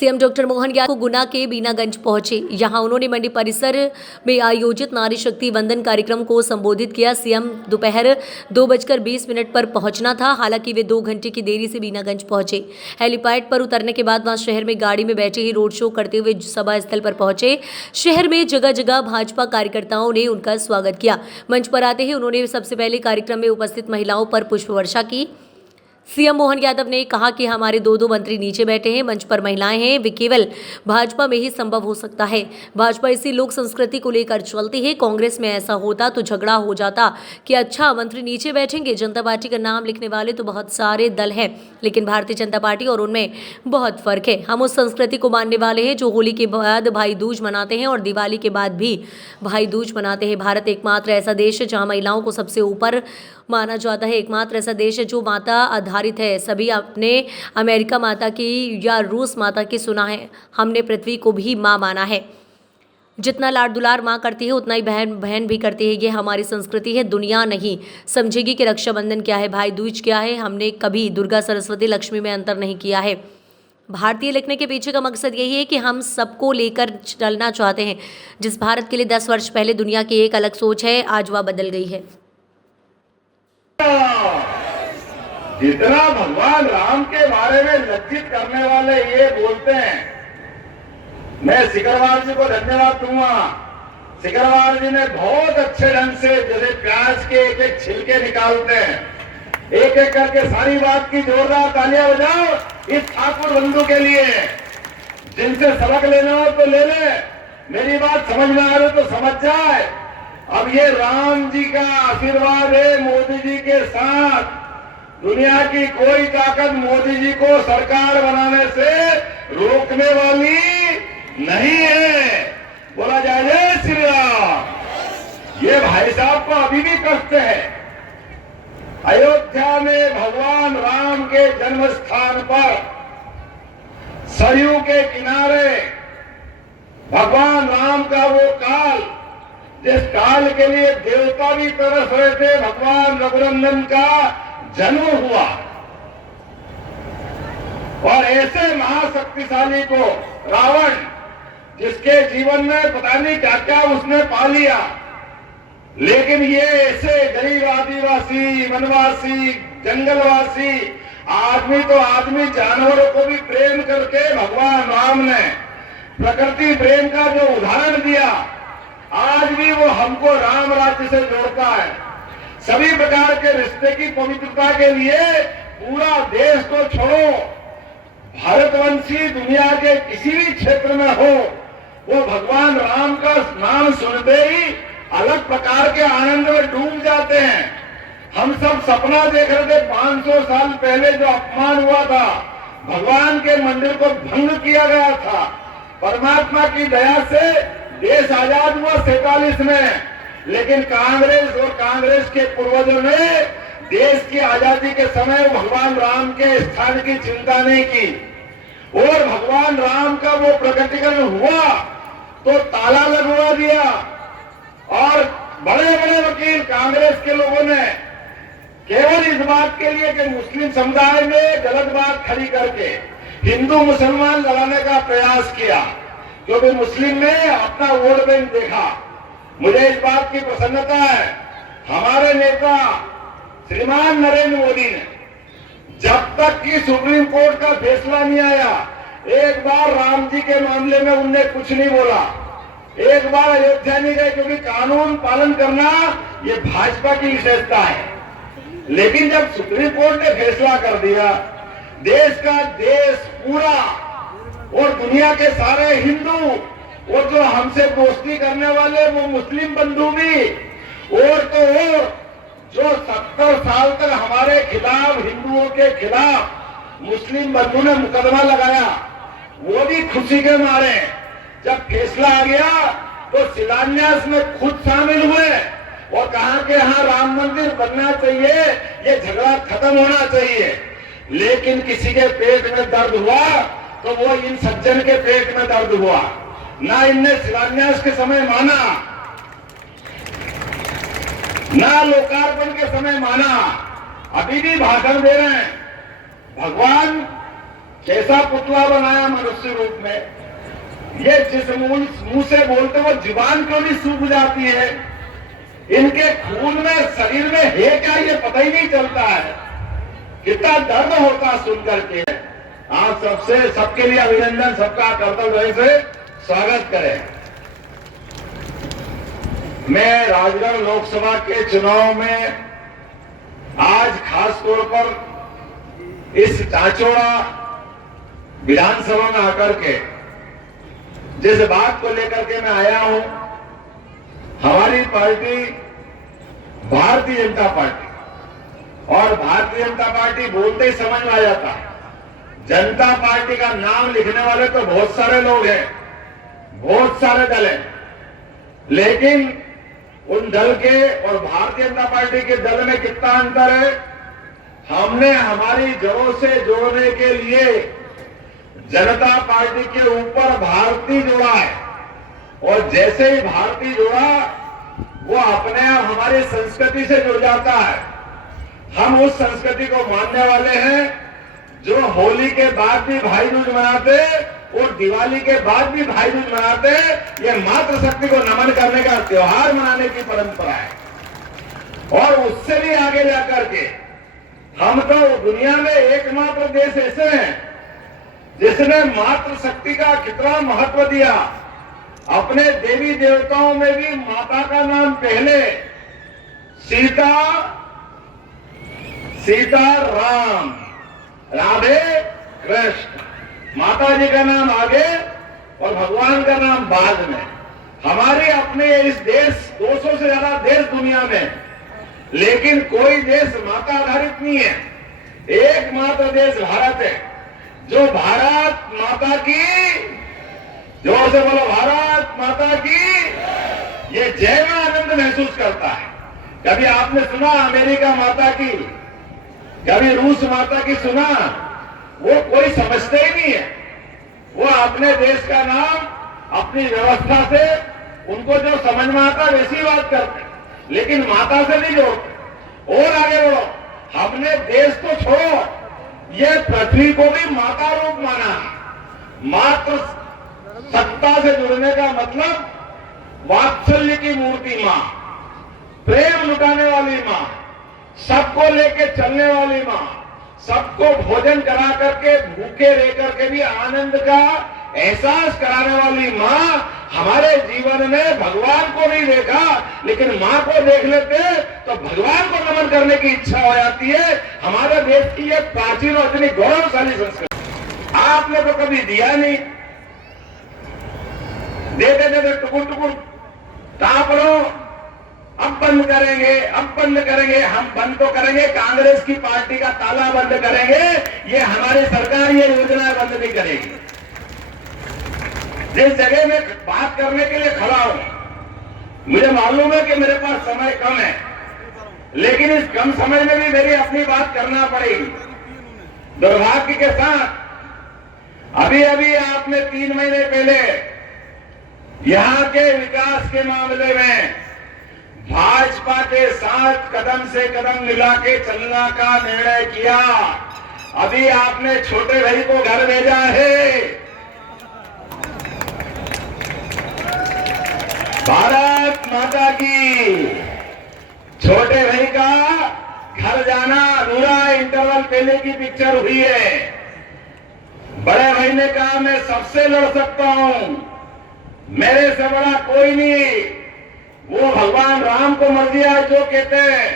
CM doctor Mohan Yadav गुना के बीनागंज पहुंचे। यहां उन्होंने मंडी परिसर में आयोजित नारी शक्ति वंदन कार्यक्रम को संबोधित किया। सीएम दोपहर 2:20 पर पहुंचना था, हालांकि वे 2 घंटे की देरी से बीनागंज पहुंचे। हेलीपैड पर उतरने के बाद वहां शहर में गाड़ी में बैठे ही रोड शो करते हुए सभा स्थल पर पहुंचे। शहर में जगह जगह भाजपा कार्यकर्ताओं ने उनका स्वागत किया। मंच पर आते ही उन्होंने सबसे पहले कार्यक्रम में उपस्थित महिलाओं पर पुष्प वर्षा की। सीएम मोहन यादव ने कहा कि हमारे 2 मंत्री नीचे बैठे हैं, मंच पर महिलाएं हैं, वे केवल भाजपा में ही संभव हो सकता है। भाजपा इसी लोक संस्कृति को लेकर चलती है। कांग्रेस में ऐसा होता तो झगड़ा हो जाता कि अच्छा मंत्री नीचे बैठेंगे। जनता पार्टी का नाम लिखने वाले तो बहुत सारे दल हैं, लेकिन भारतीय जनता पार्टी और उनमें बहुत फर्क है। हम उस संस्कृति को मानने वाले हैं जो होली के बाद भाई दूज मनाते हैं और दिवाली के बाद भी भाई दूज मनाते हैं। भारत एकमात्र ऐसा देश है जहाँ महिलाओं को सबसे ऊपर माना जाता है, एकमात्र ऐसा देश है जो माता आधारित है। सभी अपने अमेरिका माता की या रूस माता की सुना है, हमने पृथ्वी को भी माँ माना है। जितना लाड दुलार माँ करती है उतना ही बहन भी करती है। ये हमारी संस्कृति है, दुनिया नहीं समझेगी कि रक्षाबंधन क्या है, भाई दूज क्या है। हमने कभी दुर्गा सरस्वती लक्ष्मी में अंतर नहीं किया है। भारतीय लिखने के पीछे का मकसद यही है कि हम सबको लेकर चलना चाहते हैं। जिस भारत के लिए 10 वर्ष पहले दुनिया की एक अलग सोच है, आज वह बदल गई है। जितना भगवान राम के बारे में लज्जित करने वाले ये बोलते हैं, मैं सिकरवार जी को धन्यवाद दूंगा। सिकरवार जी ने बहुत अच्छे ढंग से जैसे प्याज के एक एक छिलके निकालते हैं, एक एक करके सारी बात की जोरदार तालियां बजाओ इस ठाकुर बंधु के लिए। जिनसे सबक लेना हो तो ले ले, मेरी बात समझ में आ रही तो समझ जाए। अब ये राम जी का आशीर्वाद है मोदी जी के साथ। दुनिया की कोई ताकत मोदी जी को सरकार बनाने से रोकने वाली नहीं है। बोला जाए जय श्री राम। ये भाई साहब को अभी भी कष्ट है। अयोध्या में भगवान राम के जन्म स्थान पर सरयू के किनारे भगवान राम का वो काल, जिस काल के लिए देवता भी तरस रहे थे, भगवान रघुनंदन का जन्म हुआ। और ऐसे महाशक्तिशाली को रावण, जिसके जीवन में पता नहीं क्या क्या उसने पा लिया, लेकिन ये ऐसे गरीब आदिवासी, वनवासी, जंगलवासी आदमी तो आदमी, जानवरों को भी प्रेम करके भगवान राम ने प्रकृति प्रेम का जो उदाहरण दिया, आज भी वो हमको राम राज्य से जोड़ता है। सभी प्रकार के रिश्ते की पवित्रता के लिए पूरा देश को छोड़ो, भारतवंशी दुनिया के किसी भी क्षेत्र में हो, वो भगवान राम का नाम सुनते ही अलग प्रकार के आनंद में डूब जाते हैं। हम सब सपना देख रहे थे 500 साल पहले जो अपमान हुआ था, भगवान के मंदिर को भंग किया गया था, परमात्मा की दया से देश आजाद हुआ 47 में, लेकिन कांग्रेस और कांग्रेस के पूर्वजों ने देश की आजादी के समय भगवान राम के स्थान की चिंता नहीं की। और भगवान राम का वो प्रकटीकरण हुआ तो ताला लगवा दिया। और बड़े बड़े वकील कांग्रेस के लोगों ने केवल इस बात के लिए कि मुस्लिम समुदाय में गलत बात खड़ी करके हिंदू मुसलमान लड़ाने का प्रयास किया, क्योंकि मुस्लिम ने अपना वोट बैंक देखा। मुझे इस बात की प्रसन्नता है, हमारे नेता श्रीमान नरेंद्र मोदी ने जब तक कि सुप्रीम कोर्ट का फैसला नहीं आया, एक बार राम जी के मामले में उनने कुछ नहीं बोला, एक बार अयोध्या नहीं गए, क्योंकि कानून पालन करना ये भाजपा की विशेषता है। लेकिन जब सुप्रीम कोर्ट ने फैसला कर दिया, देश पूरा और दुनिया के सारे हिंदू और जो हमसे दोस्ती करने वाले वो मुस्लिम बंधु भी, और तो और जो 70 साल तक हमारे खिलाफ, हिंदुओं के खिलाफ मुस्लिम बंधु ने मुकदमा लगाया, वो भी खुशी के मारे जब फैसला आ गया तो शिलान्यास में खुद शामिल हुए और कहा कि हाँ राम मंदिर बनना चाहिए, ये झगड़ा खत्म होना चाहिए। लेकिन किसी के पेट में दर्द हुआ तो वो इन सज्जन के पेट में दर्द हुआ। ना इनने शिलान्यास के समय माना, ना लोकार्पण के समय माना, अभी भी भाषण दे रहे हैं। भगवान कैसा पुतला बनाया मनुष्य रूप में। ये जिस मुंह से बोलते वो जुबान क्यों नहीं सूख जाती है। इनके खून में शरीर में है क्या ये पता ही नहीं चलता है। कितना दर्द होता सुन करके। आप सबके लिए अभिनंदन, सबका कर्तव्य से स्वागत करें। मैं राजगढ़ लोकसभा के चुनाव में आज खास तौर पर इस चाचौड़ा विधानसभा में आकर के जिस बात को लेकर के मैं आया हूं, हमारी पार्टी भारतीय जनता पार्टी, और भारतीय जनता पार्टी बोलते ही समझ में आ जाता। जनता पार्टी का नाम लिखने वाले तो बहुत सारे लोग हैं, बहुत सारे दल हैं, लेकिन उन दल के और भारतीय जनता पार्टी के दल में कितना अंतर है। हमने हमारी जड़ों से जोड़ने के लिए जनता पार्टी के ऊपर भारतीय जोड़ा है, और जैसे ही भारतीय जोड़ा वो अपने आप हमारी संस्कृति से जुड़ जाता है। हम उस संस्कृति को मानने वाले हैं जो होली के बाद भी भाई दूज मनाते और दिवाली के बाद भी भाई दूज मनाते। ये मातृशक्ति को नमन करने का त्योहार मनाने की परंपरा है। और उससे भी आगे जाकर के हम तो दुनिया में एकमात्र देश ऐसे हैं जिसने मातृशक्ति का कितना महत्व दिया। अपने देवी देवताओं में भी माता का नाम पहले, सीता राम, राधे कृष्ण, माता जी का नाम आगे और भगवान का नाम बाद में। हमारे अपने इस देश 200 से ज्यादा देश दुनिया में, लेकिन कोई देश माता आधारित नहीं है। एकमात्र देश भारत है जो भारत माता की, जोर से बोलो, भारत माता की ये जय में आनंद महसूस करता है। कभी आपने सुना अमेरिका माता की, कभी रूस माता की सुना? वो कोई समझते ही नहीं है। वो अपने देश का नाम अपनी व्यवस्था से उनको जो समझ में आता है वैसी बात करते, लेकिन माता से नहीं जोड़ते। और आगे बढ़ो, हमने देश तो छोड़ो, ये पृथ्वी को भी माता रूप माना। मात्र सत्ता से जुड़ने का मतलब वात्सल्य की मूर्ति मां, प्रेम लुटाने वाली मां, सबको लेके चलने वाली मां, सबको भोजन करा करके भूखे रह करके भी आनंद का एहसास कराने वाली मां। हमारे जीवन में भगवान को नहीं देखा, लेकिन मां को देख लेते तो भगवान को नमन करने की इच्छा हो जाती है। हमारे देश की यह प्राचीन और इतनी गौरवशाली संस्कृति आपने तो कभी दिया नहीं। देते देते टुकुर टुकुर ताप लो, अब बंद करेंगे, अब बंद करेंगे। हम बंद तो करेंगे, कांग्रेस की पार्टी का ताला बंद करेंगे। ये हमारी सरकार ये योजना बंद नहीं करेगी। जिस जगह में बात करने के लिए खड़ा हूं, मुझे मालूम है कि मेरे पास समय कम है, लेकिन इस कम समय में भी मेरी अपनी बात करना पड़ेगी। दुर्भाग्य के साथ अभी अभी आपने 3 महीने पहले यहां के विकास के मामले में भाजपा के साथ कदम से कदम मिला के चलने का निर्णय किया। अभी आपने छोटे भाई को घर भेजा है। भारत माता की। छोटे भाई का घर जाना अधूरा, इंटरवल पहले की पिक्चर हुई है। बड़े भाई ने कहा मैं सबसे लड़ सकता हूं, मेरे से बड़ा कोई नहीं। वो भगवान राम को मर्जी है जो कहते हैं।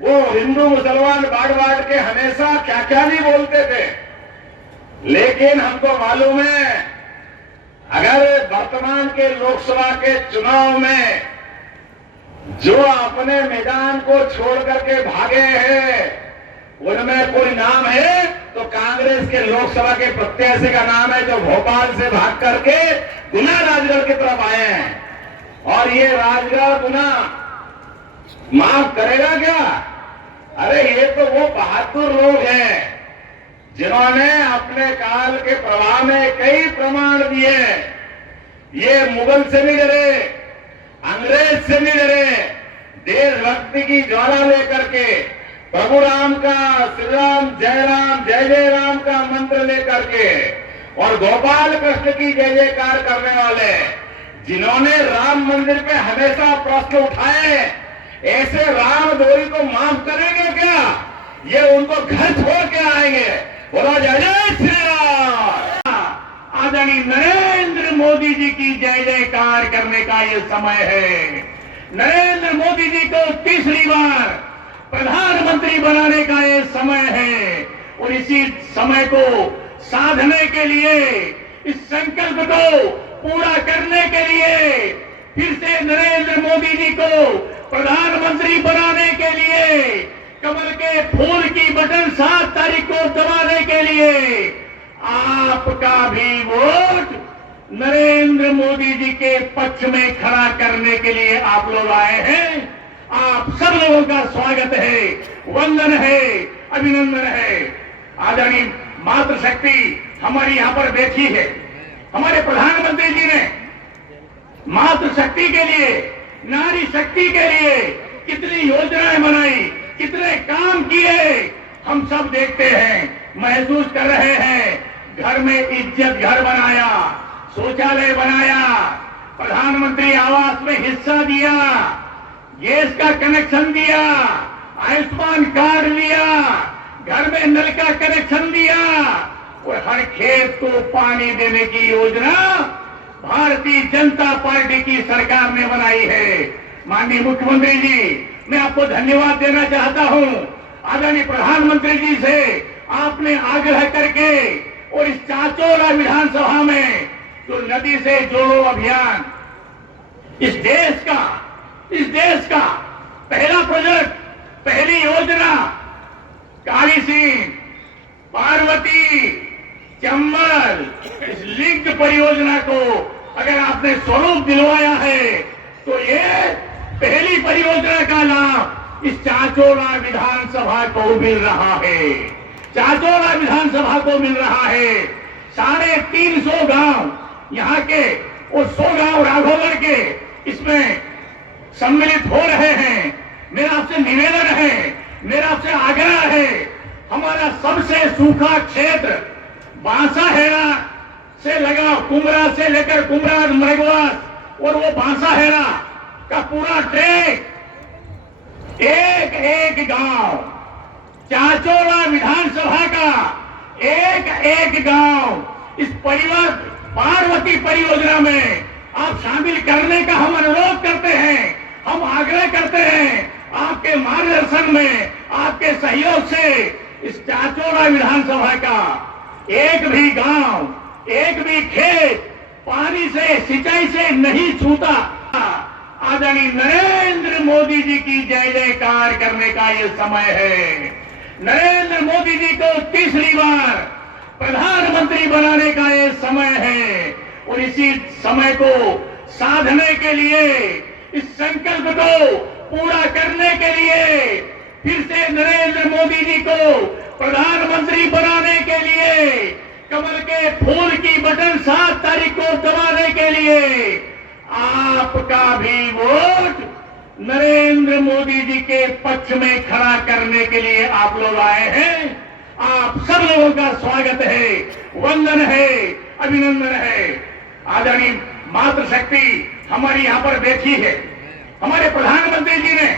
वो हिंदू मुसलमान बांट बांट के हमेशा क्या क्या नहीं बोलते थे, लेकिन हमको मालूम है अगर वर्तमान के लोकसभा के चुनाव में जो अपने मैदान को छोड़ करके भागे हैं उनमें कोई नाम है तो कांग्रेस के लोकसभा के प्रत्याशी का नाम है, जो भोपाल से भाग करके गुना राजगढ़ की तरफ आए हैं। और ये राजगढ़ गुना माफ करेगा क्या? अरे ये तो वो बहादुर लोग हैं जिन्होंने अपने काल के प्रवाह में कई प्रमाण दिए। ये मुगल से नहीं डरे, अंग्रेज से नहीं डरे, देशभक्ति की ज्वाला लेकर के प्रभु राम का, श्री राम, जय जय राम का मंत्र लेकर के और गोपाल कृष्ण की जय जयकार करने वाले, जिन्होंने राम मंदिर पे हमेशा प्रश्न उठाए, ऐसे राम द्रोही को माफ करेंगे क्या? ये उनको घर छोड़ के आएंगे। बोला जय जय श्री राम। आदरणीय नरेंद्र मोदी जी की जय जयकार करने का ये समय है। नरेंद्र मोदी जी को तीसरी बार प्रधानमंत्री बनाने का ये समय है और इसी समय को साधने के लिए, इस संकल्प को पूरा करने के लिए, फिर से नरेंद्र मोदी जी को प्रधानमंत्री बनाने के लिए, कमल के फूल की बटन 7 तारीख को दबाने के लिए आपका भी वोट नरेंद्र मोदी जी के पक्ष में खड़ा करने के लिए आप लोग आए हैं। आप सब लोगों का स्वागत है, वंदन है, अभिनंदन है। आदरणीय मातृशक्ति हमारी यहाँ पर बैठी है। हमारे प्रधानमंत्री जी ने मातृशक्ति के लिए, नारी शक्ति के लिए कितनी योजनाएं बनाई, कितने काम किए, हम सब देखते हैं, महसूस कर रहे हैं। घर में इज्जत घर बनाया, शौचालय बनाया, प्रधानमंत्री आवास में हिस्सा दिया, गैस का कनेक्शन दिया, आयुष्मान कार्ड लिया, घर में नल का कनेक्शन दिया और हर खेत को पानी देने की योजना भारतीय जनता पार्टी की सरकार ने बनाई है। माननीय मुख्यमंत्री जी, मैं आपको धन्यवाद देना चाहता हूं। आदरणीय प्रधानमंत्री जी से आपने आग्रह करके और इस चाचौरा विधानसभा में जो नदी से जोड़ो अभियान, इस देश का पहला प्रोजेक्ट, पहली योजना, काली सिंह, पार्वती, चंबल, इस लिंक परियोजना को अगर आपने स्वरूप दिलवाया है तो ये पहली परियोजना का लाभ इस चाचौरा विधानसभा को मिल रहा है। चाचौरा विधानसभा को मिल रहा है। 350 गांव यहाँ के और 100 गांव राघोगढ़ के इसमें सम्मिलित हो रहे हैं। मेरा आपसे निवेदन है, मेरा आपसे आग्रह है, हमारा सबसे सूखा क्षेत्र बांसाहेड़ा से लगा, कुमरा से लेकर कुमरा मरगवास और वो बांसाहेड़ा का पूरा ट्रैक, एक एक गांव, चाचौरा विधानसभा का एक एक गांव इस परिवार पार्वती परियोजना में आप शामिल करने का हम अनुरोध करते हैं, हम आग्रह करते हैं। आपके मार्गदर्शन में, आपके सहयोग से इस चाचौरा विधानसभा का एक भी गांव, एक भी खेत पानी से, सिंचाई से नहीं छूटा। आदरणीय नरेंद्र मोदी जी की जय जयकार करने का ये समय है। नरेंद्र मोदी जी को तीसरी बार प्रधानमंत्री बनाने का ये समय है और इसी समय को साधने के लिए, इस संकल्प को पूरा करने के लिए, फिर से नरेंद्र मोदी जी को प्रधानमंत्री बनाने के लिए, कमल के फूल की बटन 7 तारीख को दबाने के लिए आपका भी वोट नरेंद्र मोदी जी के पक्ष में खड़ा करने के लिए आप लोग आए हैं। आप सब लोगों का स्वागत है, वंदन है, अभिनंदन है। आदरणीय मातृशक्ति हमारी यहाँ पर बैठी है। हमारे प्रधानमंत्री जी ने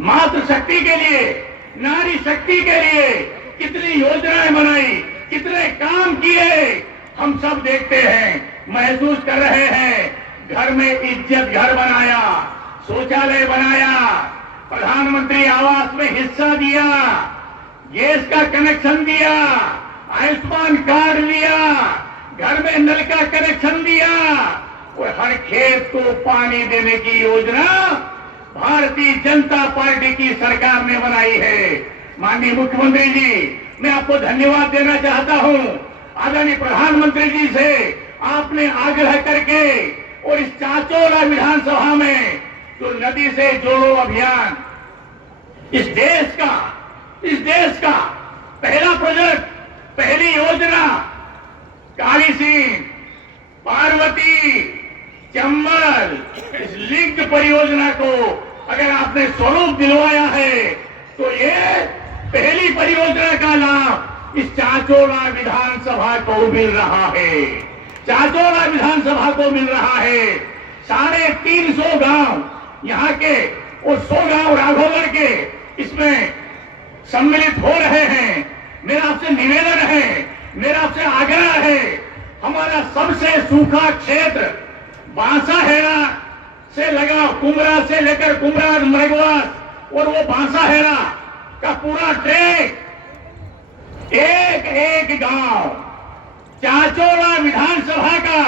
मातृशक्ति के लिए, नारी शक्ति के लिए कितनी योजनाएं बनाई, कितने काम किए, हम सब देखते हैं, महसूस कर रहे हैं। घर में इज्जत घर बनाया, शौचालय बनाया, प्रधानमंत्री आवास में हिस्सा दिया, गैस का कनेक्शन दिया, आयुष्मान कार्ड लिया, घर में नल का कनेक्शन दिया और हर खेत को पानी देने की योजना भारतीय जनता पार्टी की सरकार ने बनाई है। माननीय मुख्यमंत्री जी, मैं आपको धन्यवाद देना चाहता हूं। आदरणीय प्रधानमंत्री जी से आपने आग्रह करके और इस चाचौरा विधानसभा में जो नदी से जोड़ो अभियान, इस देश का पहला प्रोजेक्ट, पहली योजना, काली सिंह, पार्वती, चंबल, इस लिंक परियोजना को अगर आपने स्वरूप दिलवाया है तो ये पहली परियोजना का लाभ इस चाचोला विधानसभा को मिल रहा है, चाचोला विधानसभा को मिल रहा है। 350 गांव यहाँ के और 100 गांव राघवगढ़ के इसमें सम्मिलित हो रहे हैं। मेरा आपसे निवेदन है, मेरा आपसे आग्रह है, हमारा सबसे सूखा क्षेत्र बांसाहेड़ा से लगा कुमरा से लेकर कुमरा मृगवास और वो बांसाहेड़ा का पूरा ट्रैक, एक एक गांव, चाचोला विधानसभा का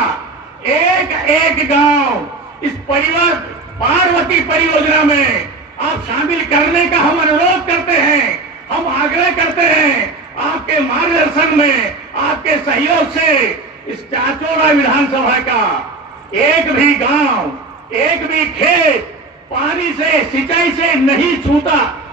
एक एक गांव इस परिवार पार्वती परियोजना में आप शामिल करने का हम अनुरोध करते हैं, हम आग्रह करते हैं। आपके मार्गदर्शन में, आपके सहयोग से इस चाचोला विधानसभा का एक भी गांव, एक भी खेत पानी से, सिंचाई से नहीं छूता